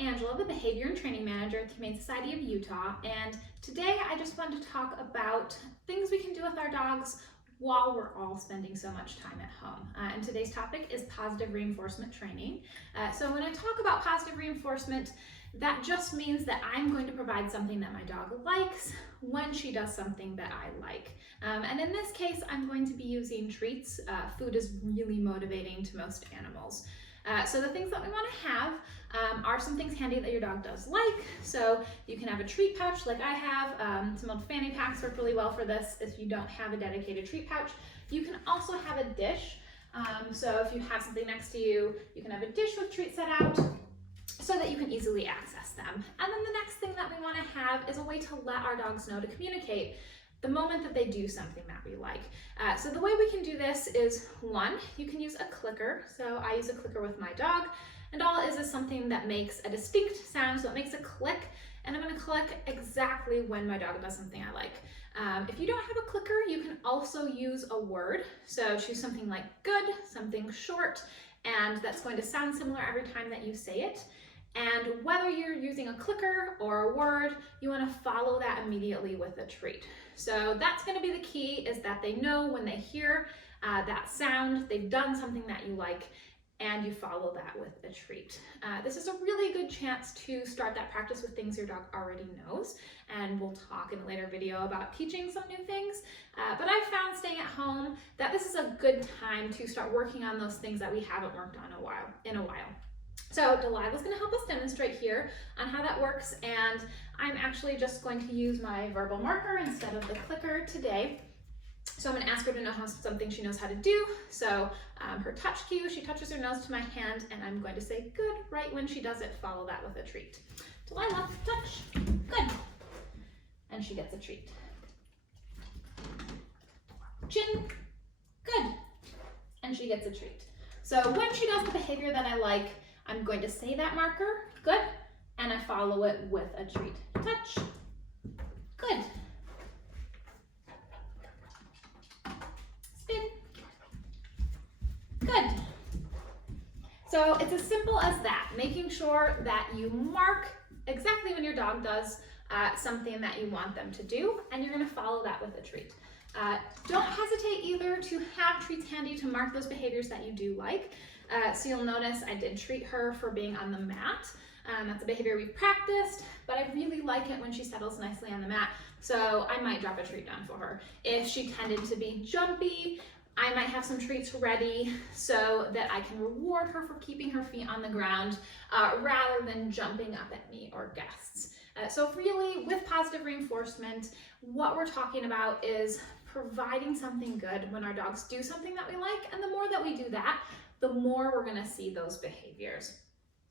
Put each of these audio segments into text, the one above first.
Angela, the Behavior and Training Manager at the Humane Society of Utah, and today I just wanted to talk about things we can do with our dogs while we're all spending so much time at home. And today's topic is positive reinforcement training. So when I talk about positive reinforcement, that just means that I'm going to provide something that my dog likes when she does something that I like. And in this case, I'm going to be using treats. Food is really motivating to most animals. So the things that we want to have are some things handy that your dog does like. So you can have a treat pouch like I have. Some old fanny packs work really well for this if you don't have a dedicated treat pouch. You can also have a dish. So if you have something next to you, you can have a dish with treats set out so that you can easily access them. And then the next thing that we want to have is a way to let our dogs know to communicate the moment that they do something that we like. So the way we can do this is, one, you can use a clicker. So I use a clicker with my dog, and all it is something that makes a distinct sound, so it makes a click, and I'm gonna click exactly when my dog does something I like. If you don't have a clicker, you can also use a word. So choose something like good, something short, and that's going to sound similar every time that you say it. And whether you're using a clicker or a word, you want to follow that immediately with a treat. So that's going to be the key, is that they know when they hear that sound, they've done something that you like, and you follow that with a treat. This is a really good chance to start that practice with things your dog already knows, and we'll talk in a later video about teaching some new things. But I found staying at home that this is a good time to start working on those things that we haven't worked on in a while. So Delilah's going to help us demonstrate here on how that works, and I'm actually just going to use my verbal marker instead of the clicker today. So I'm going to ask her to know something she knows how to do. So her touch cue, she touches her nose to my hand, and I'm going to say good right when she does it. Follow that with a treat. Delilah, touch, good. And she gets a treat. Chin, good. And she gets a treat. So when she does the behavior that I like, I'm going to say that marker, good, and I follow it with a treat. Touch, good. Spin, good. So it's as simple as that, making sure that you mark exactly when your dog does something that you want them to do, and you're going to follow that with a treat. Don't hesitate either to have treats handy to mark those behaviors that you do like. So you'll notice I did treat her for being on the mat. That's a behavior we've practiced, but I really like it when she settles nicely on the mat, so I might drop a treat down for her. If she tended to be jumpy, I might have some treats ready so that I can reward her for keeping her feet on the ground rather than jumping up at me or guests. So really, with positive reinforcement, what we're talking about is providing something good when our dogs do something that we like, and the more that we do that, the more we're going to see those behaviors.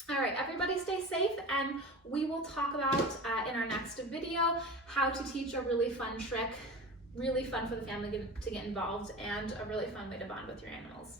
All right, everybody stay safe, and we will talk about in our next video how to teach a really fun trick, really fun for the family to get involved, and a really fun way to bond with your animals.